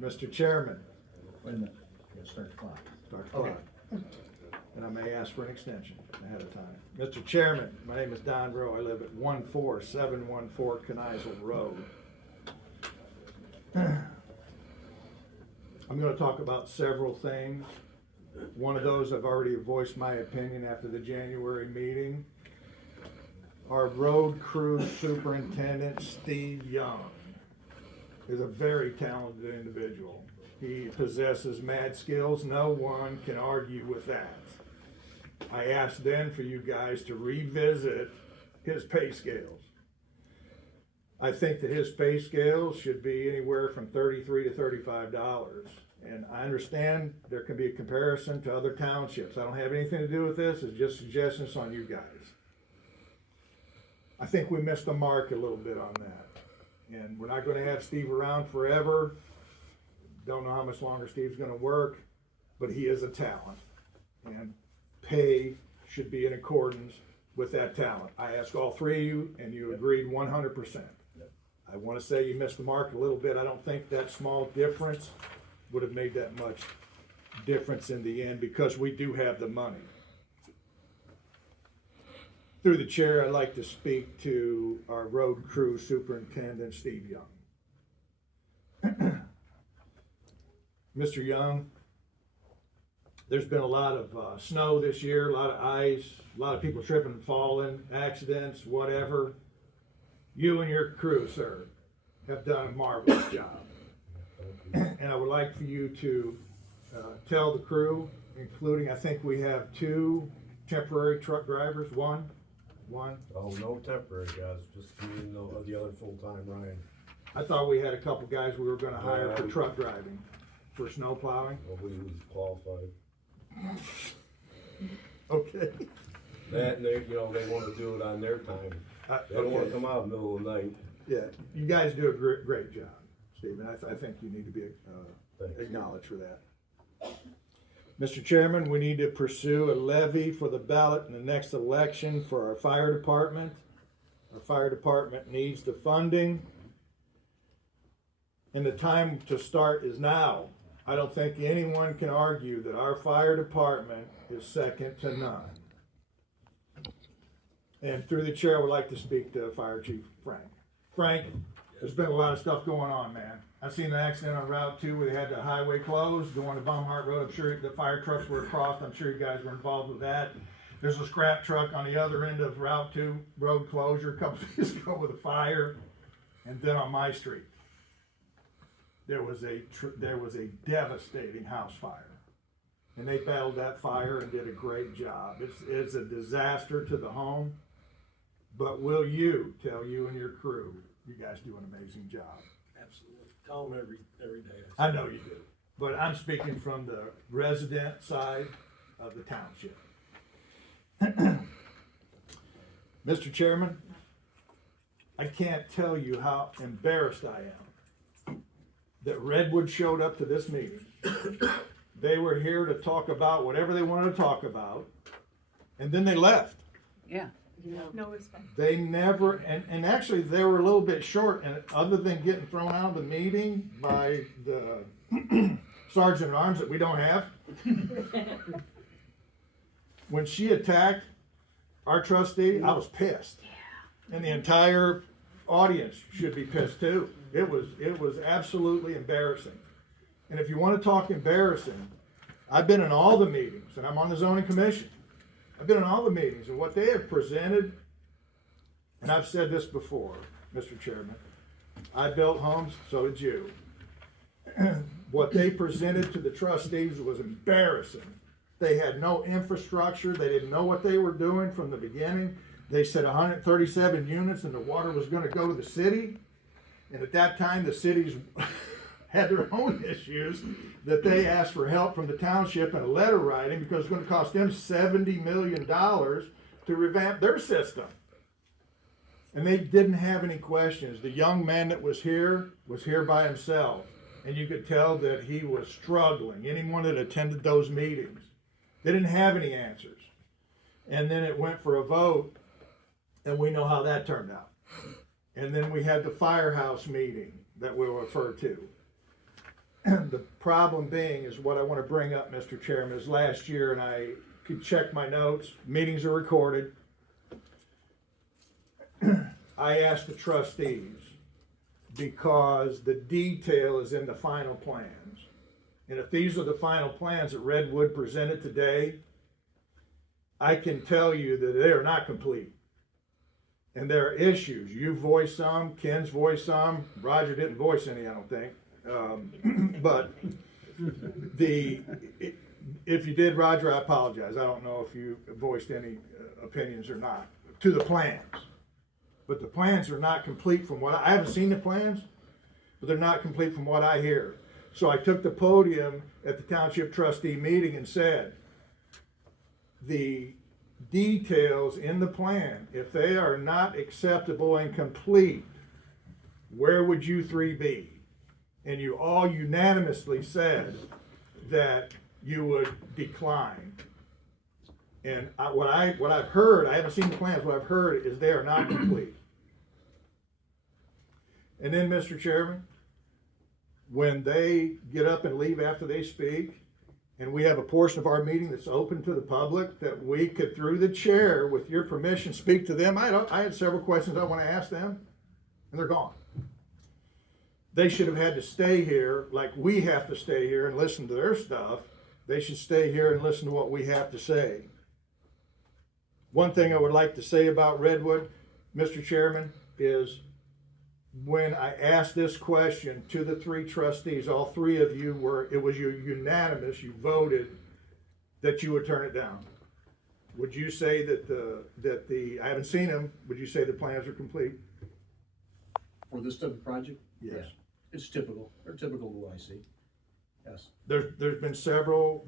Mr. Chairman. Wait a minute, gotta start the clock. Start the clock. And I may ask for an extension ahead of time. Mr. Chairman, my name is Don Rowe. I live at 14714 Kneisel Road. I'm going to talk about several things. One of those, I've already voiced my opinion after the January meeting. Our road crew superintendent, Steve Young, is a very talented individual. He possesses mad skills. No one can argue with that. I asked then for you guys to revisit his pay scales. I think that his pay scales should be anywhere from $33 to $35. And I understand there can be a comparison to other townships. I don't have anything to do with this. It's just suggestions on you guys. I think we missed the mark a little bit on that. And we're not going to have Steve around forever. Don't know how much longer Steve's going to work, but he is a talent. And pay should be in accordance with that talent. I asked all three of you, and you agreed 100%. I want to say you missed the mark a little bit. I don't think that small difference would have made that much difference in the end because we do have the money. Through the chair, I'd like to speak to our road crew superintendent, Steve Young. Mr. Young, there's been a lot of snow this year, a lot of ice, a lot of people tripping and falling, accidents, whatever. You and your crew, sir, have done a marvelous job. And I would like for you to tell the crew, including, I think we have 2 temporary truck drivers, one. Oh, no temporary guys, just me and the other full-time Ryan. I thought we had a couple guys we were gonna hire for truck driving, for snow plowing. Nobody was qualified. Okay. That, and they, they wanna do it on their time. They don't wanna Okay. come out in the middle of the night. Yeah, you guys do a great job, Stephen. I think you need to be Thanks. acknowledged for that. Mr. Chairman, we need to pursue a levy for the ballot in the next election for our fire department. Our fire department needs the funding, and the time to start is now. I don't think anyone can argue that our fire department is second to none. And through the chair, I would like to speak to Fire Chief Frank. Frank, there's been a lot of stuff going on, man. I've seen an accident on Route 2 where they had the highway closed, going to Baumhart Road. I'm sure the fire trucks were crossed. I'm sure you guys were involved with that. There's a scrap truck on the other end of Route 2 road closure a couple days ago with a fire. And then on my street, there was a devastating house fire. And they battled that fire and did a great job. It's a disaster to the home. But will you tell you and your crew, you guys do an amazing job? Absolutely. Tell them every day. I know you do, but I'm speaking from the resident side of the township. Mr. Chairman, I can't tell you how embarrassed I am that Redwood showed up to this meeting. They were here to talk about whatever they wanted to talk about, and then they left. Yeah. No respect. They never, and actually they were a little bit short, and other than getting thrown out of the meeting by the sergeant at arms that we don't have. When she attacked our trustee, I was pissed. And the entire audience should be pissed too. It was absolutely embarrassing. And if you want to talk embarrassing, I've been in all the meetings, and I'm on the zoning commission. I've been in all the meetings, and what they have presented, and I've said this before, Mr. Chairman, I built homes, so did you. What they presented to the trustees was embarrassing. They had no infrastructure. They didn't know what they were doing from the beginning. They said 137 units and the water was going to go to the city. And at that time, the cities had their own issues that they asked for help from the township in a letter writing because it's going to cost them $70 million to revamp their system. And they didn't have any questions. The young man that was here by himself. And you could tell that he was struggling. Anyone that attended those meetings, they didn't have any answers. And then it went for a vote, and we know how that turned out. And then we had the firehouse meeting that we'll refer to. The problem being is what I want to bring up, Mr. Chairman, is last year, and I could check my notes, meetings are recorded. I asked the trustees because the detail is in the final plans. And if these are the final plans that Redwood presented today, I can tell you that they are not complete. And there are issues. You voiced some, Ken's voiced some, Roger didn't voice any, I don't think. But if you did, Roger, I apologize. I don't know if you voiced any opinions or not to the plans. But the plans are not complete from what I haven't seen the plans, but they're not complete from what I hear. So I took the podium at the township trustee meeting and said, the details in the plan, if they are not acceptable and complete, where would you three be? And you all unanimously said that you would decline. And what I've heard, I haven't seen the plans, what I've heard is they are not complete. And then, Mr. Chairman, when they get up and leave after they speak, and we have a portion of our meeting that's open to the public, that we could, through the chair, with your permission, speak to them. I had several questions I want to ask them, and they're gone. They should have had to stay here like we have to stay here and listen to their stuff. They should stay here and listen to what we have to say. One thing I would like to say about Redwood, Mr. Chairman, is when I asked this question to the three trustees, all three of you it was unanimous, you voted that you would turn it down. Would you say that I haven't seen them, would you say the plans are complete? For this type of project? Yes. Yeah. It's typical, or typical to what I see. Yes. There's been several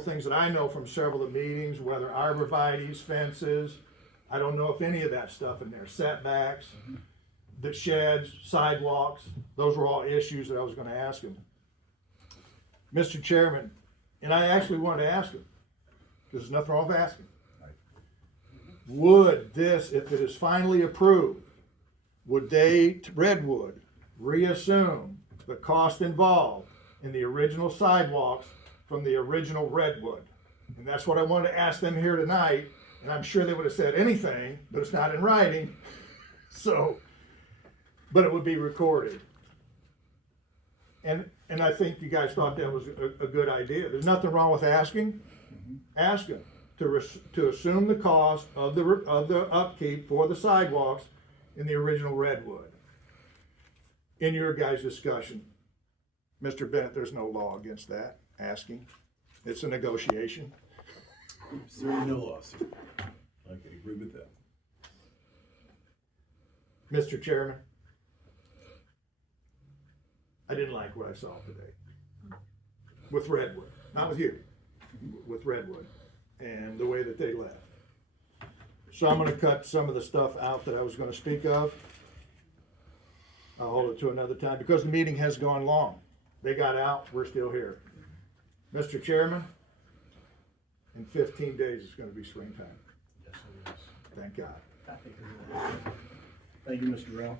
things that I know from several of the meetings, whether arborvitae's, fences, I don't know if any of that stuff in there, setbacks, the sheds, sidewalks, those were all issues that I was gonna ask him. Mr. Chairman, and I actually wanted to ask him, there's nothing wrong with asking. Would this, if it is finally approved, would Redwood, reassume the cost involved in the original sidewalks from the original Redwood? And that's what I wanted to ask them here tonight, and I'm sure they would have said anything, but it's not in writing, so, but it would be recorded. And I think you guys thought that was a good idea. There's nothing wrong with asking. Ask them to assume the cost of the upkeep for the sidewalks in the original Redwood. In your guys' discussion, Mr. Bennett, there's no law against that, asking. It's a negotiation. Certainly no law, sir. I can agree with that. Mr. Chairman, I didn't like what I saw today with Redwood, not with you, with Redwood, and the way that they left. So I'm gonna cut some of the stuff out that I was gonna speak of. I'll hold it to another time because the meeting has gone long. They got out, we're still here. Mr. Chairman, in 15 days, it's gonna be springtime. Yes, it is. Thank God. Thank you, Mr. Rowe.